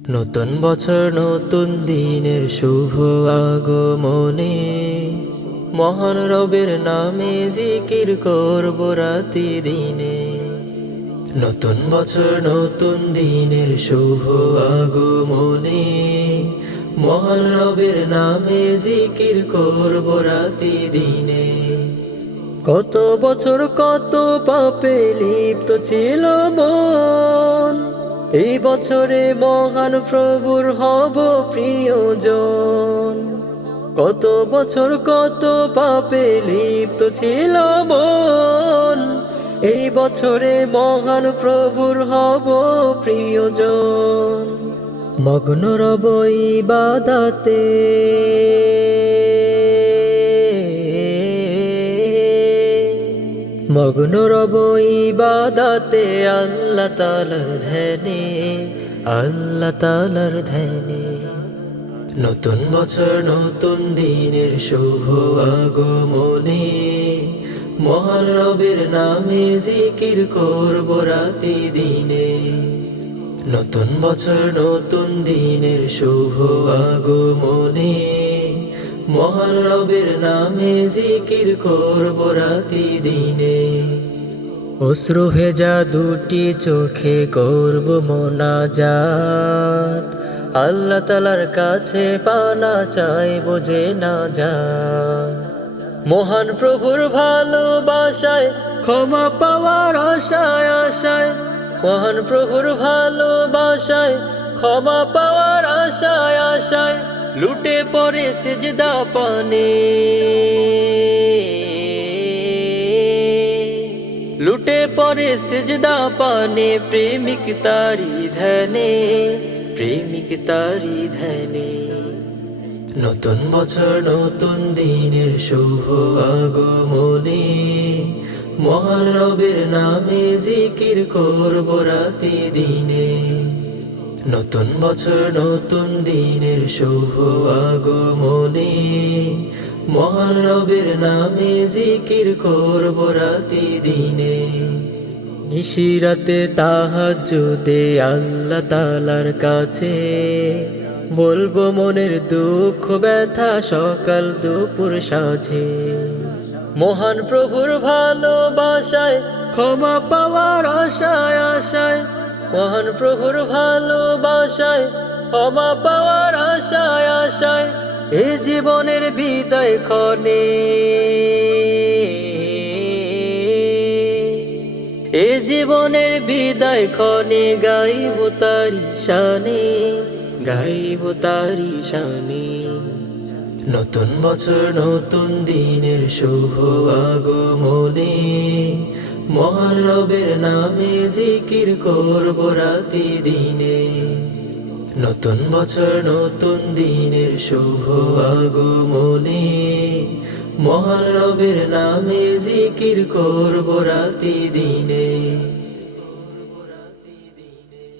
নতুন বছর নতুন দিনের শুভ আগমনে মহান রবের নামে জিকির করব রাতি দিনে। নতুন বছর নতুন দিনের শুভ আগমনে মহান রবের নামে জিকির করব রাতি দিনে। কত বছর কত পাপে লিপ্ত ছিল মন, এই বছরে মহান প্রভুর হব প্রিয়জন। কত বছর কত পাপে লিপ্ত ছিল মন, এই বছরে মহান প্রভুর হব প্রিয়জন। মগ্ন রব ইবাদতে, মগ্ন রব ইবাদতে, আল্লাহ তাআলার ধ্যানে, আল্লাহ তাআলার ধ্যানে। নতুন বছর নতুন দিনের শুভ আগমনে মহান রবের নামে জিকির করব রাতি দিনে। নতুন বছর নতুন দিনের শুভ আগমনে মহান রবের নামে জিকির করব রাতি দিনে। অশ্রু ভেজা দুটি চোখে করব মোনাজাত, আল্লাহ তাআলার কাছে পানা চাইব যে নাজাত। মহান প্রভুর ভালোবাসায় ক্ষমা পাওয়ার আশায় আশায়, মহান প্রভুর ভালোবাসায় ক্ষমা পাওয়ার আশায় আশায় লুটে পড়ে সিজদা পানে, লুটে পড়ে সিজদা পানে। প্রেমিক তারি ধ্যানে, প্রেমিক তারি ধ্যানে। নতুন বছর নতুন দিনের শুভ আগমনে মহান রবের নামে জিকির করব রাতি দিনে। নতুন বছর নতুন দিনের শুভ আগমনে মহান রবের নামে জিকির করব রাতি দিনে। নিশিরাতে তাহাজ্জুদে আল্লাহ তাআলার কাছে বলবো মনের দুঃখ ব্যথা সকাল দুপুর সাঁঝে। মহান প্রভুর ভালোবাসায় ক্ষমা পাওয়ার আশায় আশায়, মহান প্রভুর ভালোবাসায় ক্ষমা পাওয়ার আশায় আশায় এ জীবনের বিদায় ক্ষণে, এ জীবনের বিদায় ক্ষণে গাইব তারি শানে, গাইব তারি শানে। নতুন বছর নতুন দিনের শুভ আগমনে মহান রবের নামে জিকির করব রাতি দিনে। নতুন বছর নতুন দিনের শুভ আগমনে মহান রবের নামে জিকির করব রাতি দিনে।